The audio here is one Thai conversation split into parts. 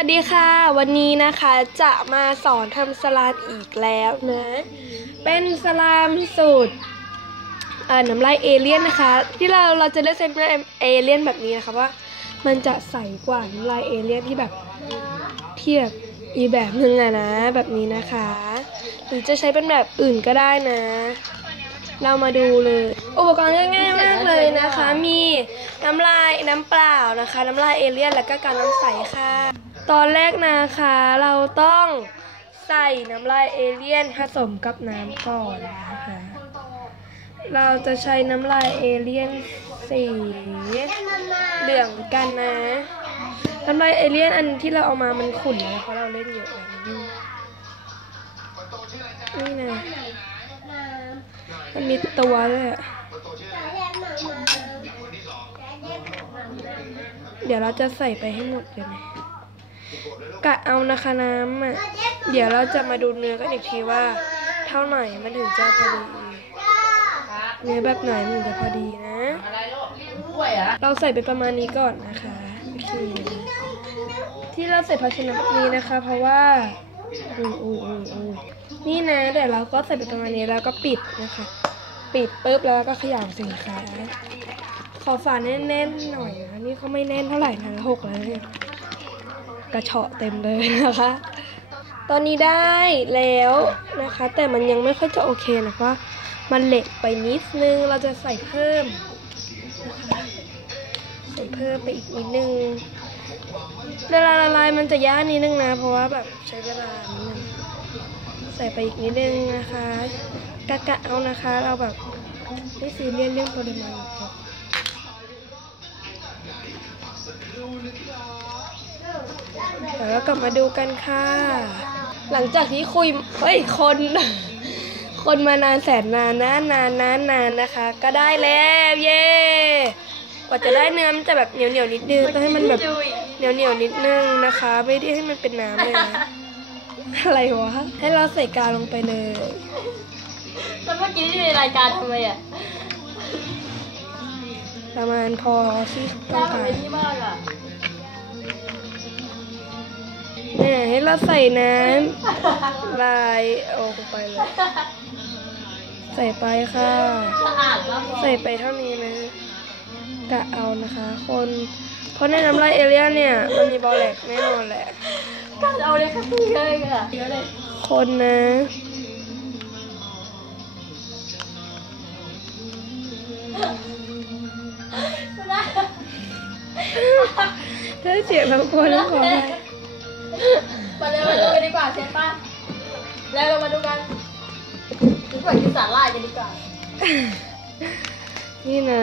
วัสดีค่ะ วันนี้นะคะจะมาสอนทำสลามอีกแล้วนะ เป็นสลามสูตรเอ่อน้ำลายเอเลี่ยนนะคะ ที่เราเราจะเลือกใช้น้ำลายเอเลี่ยนแบบนี้นะคะว่า มันจะใสกว่าน้ำลายเอเลี่ยนที่แบบเทียบอีแบบหนึ่งอะนะ แบบนี้นะคะ หรือจะใช้เป็นแบบอื่นก็ได้นะ เรามาดูเลย อุปกรณ์ง่ายๆมากเลยนะคะ มีน้ำลายน้ำเปล่านะคะ น้ำลายเอเลี่ยนแล้วก็การน้ำใสค่ะ ตอนแรกนะคะ เราต้องใส่น้ำลายเอเลี่ยนผสมกับน้ำก่อนนะคะ เราจะใช้น้ำลายเอเลี่ยนสีเหลืองกันนะ น้ำลายเอเลี่ยนอันที่เราเอามามันขุ่นนะเพราะเราเล่นเยอะแล้วนี่นี่นะมันมีตัวด้วยเดี๋ยวเราจะใส่ไปให้หมดเลยไหม กะเอานะคะน้ำอะเดี๋ยวเราจะมาดูเนื้อกันอีกทีว่า เท่าไหร่มันถึงจะพอดี เนื้อแบบไหนมันถึงจะพอดีนะอะไรลูกกล้วยเหรอะเราใส่ไปประมาณนี้ก่อนนะคะโอเคที่เราใส่ภาชนะแบบนี้นะคะ เพราะว่าอุ้ยอุ้ยอุ้ยอุ้ยนี่นะเดี๋ยวเราก็ใส่ไปประมาณนี้แล้วก็ปิดนะคะ ปิดปุ๊บแล้วก็เขย่าสินค้าขอฝาแน่นๆหน่อยนะนี่เขาไม่แน่นเท่าไหร่นะหกแล้วเนี่ย กระเฉาะเต็มเลยนะคะ ตอนนี้ได้แล้วนะคะ แต่มันยังไม่ค่อยจะโอเคนะเพราะว่ามันเหละไปนิดนึง เราจะใส่เพิ่มใส่เพิ่มไปอีกนิดนึงเวลาละลายมันจะยากนิดนึงนะ เพราะว่าแบบใช้เวลานิดนึงใส่ไปอีกนิดนึงนะคะ กะกะเอานะคะ เราแบบไม่ซีเรียสเรื่องปริมาณหรอก ครับเดี๋ยวเรากลับมาดูกันค่ะ หลังจากที่คุยเฮ้ยคน คนมานานแสนนานนะนานนานนานนะคะ ก็ได้แล้วเย้กว่าจะได้เนื้อมันจะแบบเหนียวเหนียวๆนิดนึงต้องให้มันแบบเหนียวเหนียวๆนิดนึงนะคะ ไม่ได้ให้มันเป็นน้ำเลยนะอะไรวะให้เราใส่กาวลงไปเลยแล้วเมื่อกี้ที่ในรายการทำไมอะประมาณพอที่ต้จ้าองทำกาไมรที่บ้านอะ เนี่ยให้เราใส่น้ำลายออกไปเลย ใส่ไปค่ะสะอาดมากใส่ไปเท่านี้นะกะเอานะคะ คน เพราะในน้ำลายเอเลี่ยนเนี่ย มันมีบอลแลกแน่นอนแหละก็เอาเลยค่ะพี่เลยอะเยอะเลยคนนะถ้าเสียงแบบคนแล้วขอไป มาเลยมาดูกันดีกว่าเชฟป้าแล้วเรามาดูกันดูก่อนกินสาหร่ายกันดีกว่า นี่นะ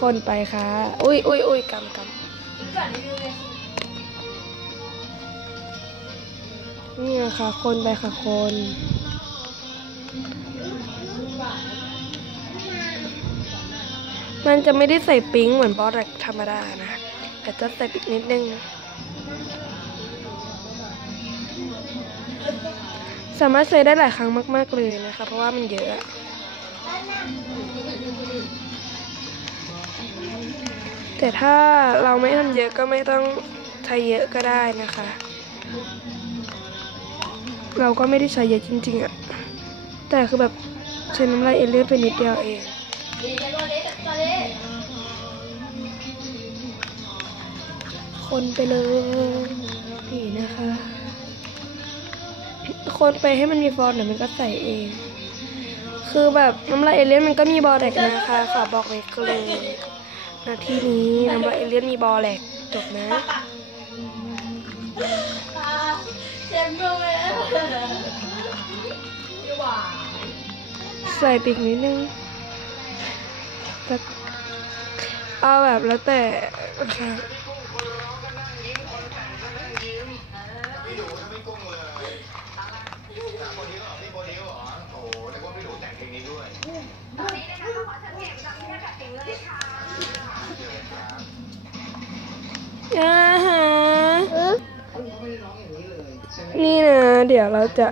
คนไปค่ะ อุ้ยอุ้ยอุ้ยกำกำนี่นะคะคนไปค่ะคนมันจะไม่ได้ใส่ปิ๊งเหมือนบอสธรรมดานะ แต่จะใส่ปิ๊กนิดนึง สามารถใส่ได้หลายครั้งมาก ๆ เลยนะคะ เพราะว่ามันเยอะแต่ถ้าเราไม่ทำเยอะก็ไม่ต้องใช้เยอะก็ได้นะคะ เราก็ไม่ได้ใช้เยอะจริง ๆอะแต่คือแบบใช้น้ำลายเอเลี่ยนไปนิดเดียวเองคนไปเลยนี่นะคะ คนไปให้มันมีฟองเดี๋ยวมันก็ใส่เอง คือแบบน้ำลายเอเลี่ยนมันก็มีบอแหลกนะคะขอบอกไว้ก็เลยนาทีนี้น้ำลายเอเลี่ยนมีบอแหลกจบนะเชฟดูไหมพี่หวานใส่ปีกนิดนึงเอาแบบแล้วแต่ ดี๋ยวเราจะ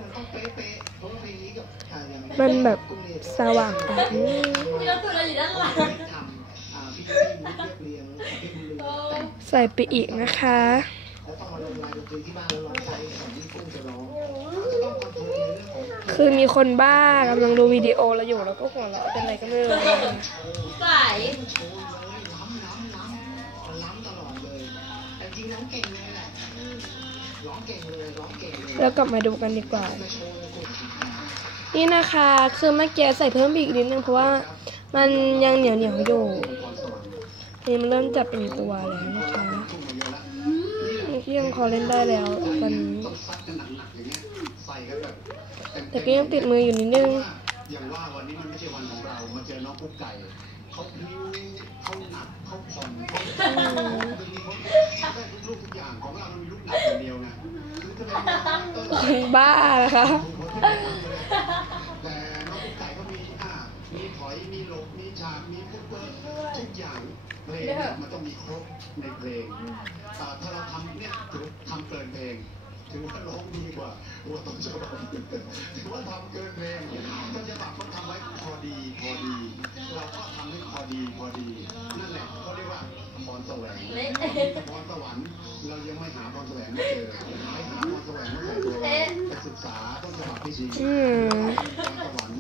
มันแบบสว่างแบบนี้ใส่ไปอีกนะคะคือมีคนบ้ากำลังดูวิดีโอเราอยู่แล้วก็หัวเราะเป็นอะไรก็ไม่รู้ใส่ แล้วกลับมาดูกันดีกว่า นี่นะคะคือเมื่อกี้ใส่เพิ่มอีกนิดนึงเพราะว่ามันยังเหนียวเหนียวๆอยู่นี่มันเริ่มจับเป็นตัวแล้วนะคะนี่ก็ยังพอเล่นได้แล้วตอนนี้แต่ก็ยังติดมืออยู่นิดนึงอย่างว่าวันนี้มันไม่ใช่วันของเรามาเจอน้องกุ๊กไก่เขาพลิ้วเขาหนักเขาผ่อนเขาบางทีเขาได้ทุกลูกทุกอย่างของเรามันมีลูกหนักอย่างเดียว บ้านะคะแต่น้องกุ๊กไก่ก็มีลบมีฉากมีฟุตเวิร์กทุกอย่างเพลงเนี่ยมันต้องมีครบในเพลงถ้า ถือว่าร้องดีกว่าว่าต้นฉบับถือว่าทำเกินเพลงต้นฉบับเขาทำไว้พอดีพอดี เราก็ทำให้พอดีพอดีนั่นแหละเขาเรียกว่าพรสวงเละพรสวรรค์เรายังไม่หาพรสวงไม่เจอไปหาพรสวงไม่เจอตัวไปศึกษาต้นฉบับที่ดีอืมพรสวรรค์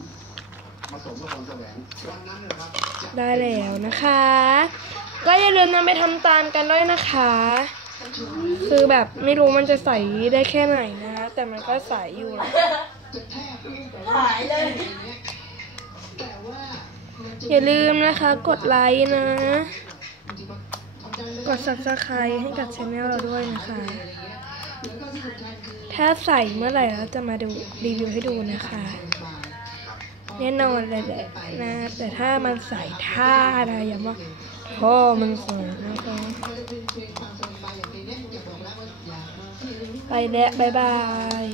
ผสมกับพรสวงวันนั้นนะครับได้แล้วนะคะ ก็อย่าลืมนำไปทำตามกันด้วยนะคะ คือแบบไม่รู้มันจะใสได้แค่ไหนนะคะแต่มันก็ใสอยู่นะหายเลยอย่าลืมนะคะ กดไลค์นะ กด subscribe ให้กับช anel เราด้วยนะคะ ถ้าใส่เมื่อไหร่เราจะมาดูรีวิวให้ดูนะคะ แน่นอนเลยแหละนะ แต่ถ้ามันใส่ท่านะอย่าว่าพ่อมันสวยนะคะไปแล้วบายบาย